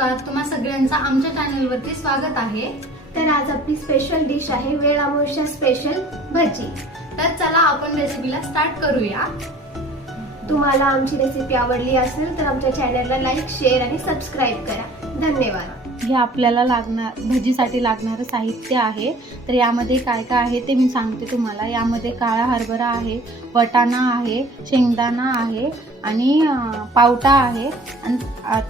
नमस्कार तुम्हा सगळ्यांचं आमच्या चॅनलवरती स्वागत आहे. तर आज आपली स्पेशल डिश आहे वेळ अमावस्या स्पेशल भजी. तर चला आपण रेसिपीला स्टार्ट करूया. तुम्हाला आमची रेसिपी आवडली असेल तर आमच्या चॅनलला लाईक शेअर आणि सबस्क्राईब करा. धन्यवाद. हे आपल्याला लागणार भजीसाठी लागणारं साहित्य आहे. तर यामध्ये काय काय आहे ते मी सांगते तुम्हाला. यामध्ये काळा हरभरा आहे वटाणा आहे शेंगदाणा आहे आणि पावटा आहे. आणि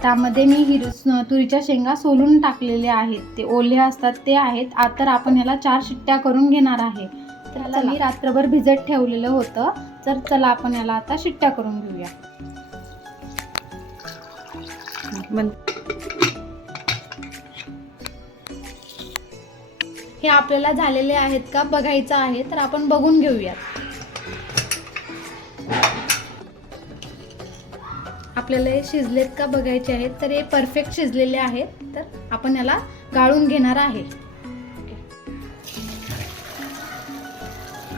त्यामध्ये मी हिर तुरीच्या शेंगा सोलून टाकलेल्या आहेत. ते ओले असतात ते आहेत. आ- तर आपण याला चार शिट्ट्या करून घेणार आहे. तर याला मी रात्रभर भिजत ठेवलेलं होतं. तर चला आपण याला आता शिट्ट्या करून घेऊया. हे आपल्याला झालेले आहेत का बघायचं आहे तर आपण बघून घेऊयात. आपल्याला हे शिजलेत का बघायचे आहेत. तर हे परफेक्ट शिजलेले आहेत. तर आपण याला गाळून घेणार आहे.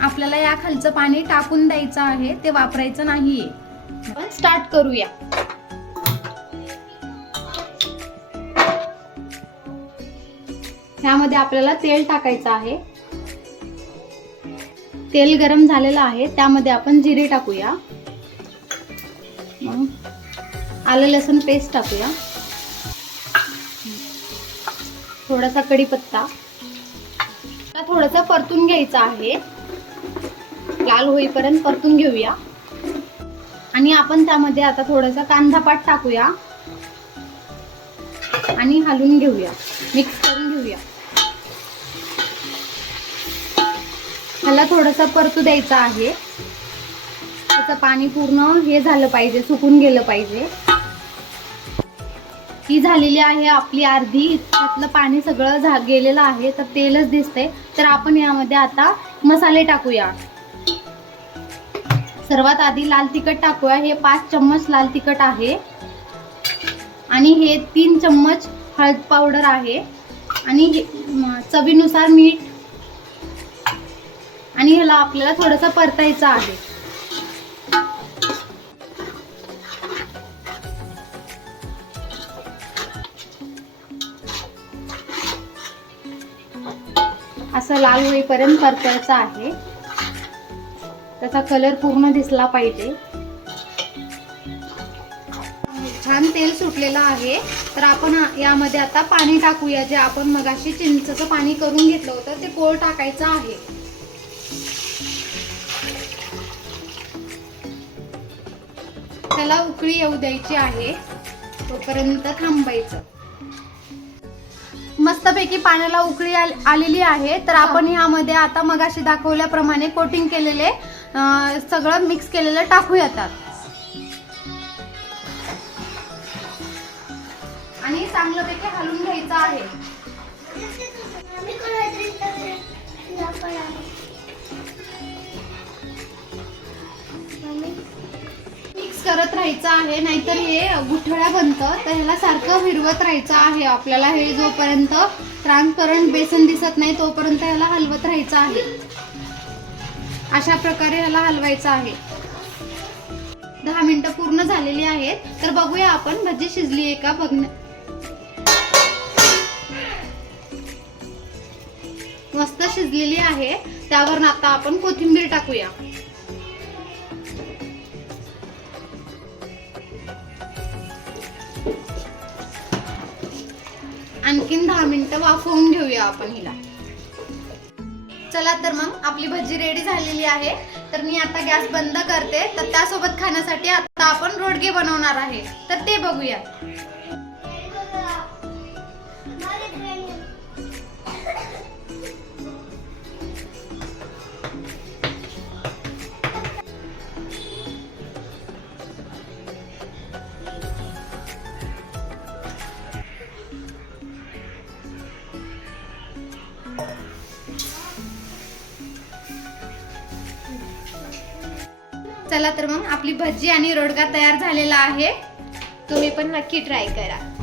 आपल्याला या खालचं पाणी टाकून द्यायचं आहे. ते वापरायचं नाहीये. आपण स्टार्ट करूया. ह्यामध्ये आपल्याला तेल टाकायचं आहे. तेल गरम झालेलं आहे. त्यामध्ये आपण जिरे टाकूया. आलं लसूण पेस्ट टाकूया. थोडासा कढीपत्ता. थोडासा थोडंसं परतून घ्यायचं आहे. लाल होईपर्यंत परतून घेऊया. आणि आपण त्यामध्ये आता थोडासा कांदा पाट टाकूया. आणि हलवून घेऊया. मिक्स करून ह्याला थोडंसं परतू द्यायचं आहे. त्याचं पाणी पूर्ण हे झालं पाहिजे सुकून गेलं पाहिजे. ही झालेली आहे आपली अर्धी त्यातलं पाणी सगळं झा गेलेलं आहे तर तेलच दिसतंय. तर आपण यामध्ये आता मसाले टाकूया. सर्वात आधी लाल तिखट टाकूया. हे पाच चम्मच लाल तिखट आहे. आणि हे तीन चम्मच हळद पावडर आहे. आणि चवीनुसार मीठ आणि ह्याला आपल्याला थोडंसं परतायचं आहे. असं लाल होईपर्यंत परतायचं आहे. त्याचा कलर पूर्ण दिसला पाहिजे. छान तेल सुटलेलं आहे. तर आपण यामध्ये आता पाणी टाकूया. जे आपण मगाशी चिंचचं पाणी करून घेतलं होतं ते कोळ टाकायचं आहे. त्याला उकळी येऊ द्यायची आहे. तोपर्यंत थांबायचं. मस्तपैकी पाण्याला उकळी आल- आलेली आहे. तर आपण यामध्ये आता मगाशी दाखवल्याप्रमाणे कोटिंग केलेले सगळं मिक्स केलेलं टाकूया त्यात आणि चांगल्यापैकी हलवून घ्यायचं आहे. करत राहायचं आहे नाहीतर हे गुठळ्या बनतं. तर ह्याला सारखं फिरवत राहायचं आहे आपल्याला. हे जोपर्यंत ट्रान्सपरंट बेसन दिसत नाही तोपर्यंत ह्याला हलवत राहायचं आहे. अशा प्रकारे ह्याला हलवायचं आहे. दहा मिनिटं पूर्ण झालेली आहेत. तर बघूया आपण भजी शिजली आहे का? बघण्या मस्त शिजलेली आहे. त्यावर आता आपण कोथिंबीर टाकूया. आणखीन दहा मिनिटं वाफवून घेऊया आपण हिला. चला तर मग आपली भजी रेडी झालेली आहे. तर मी आता गॅस बंद करते. तर त्यासोबत खाण्यासाठी आता आपण रोडगे बनवणार आहे. तर ते बघूया चला तर मग आपली भजी आणि रोडगा तयार झालेला आहे. तुम्ही पण नक्की ट्राय करा.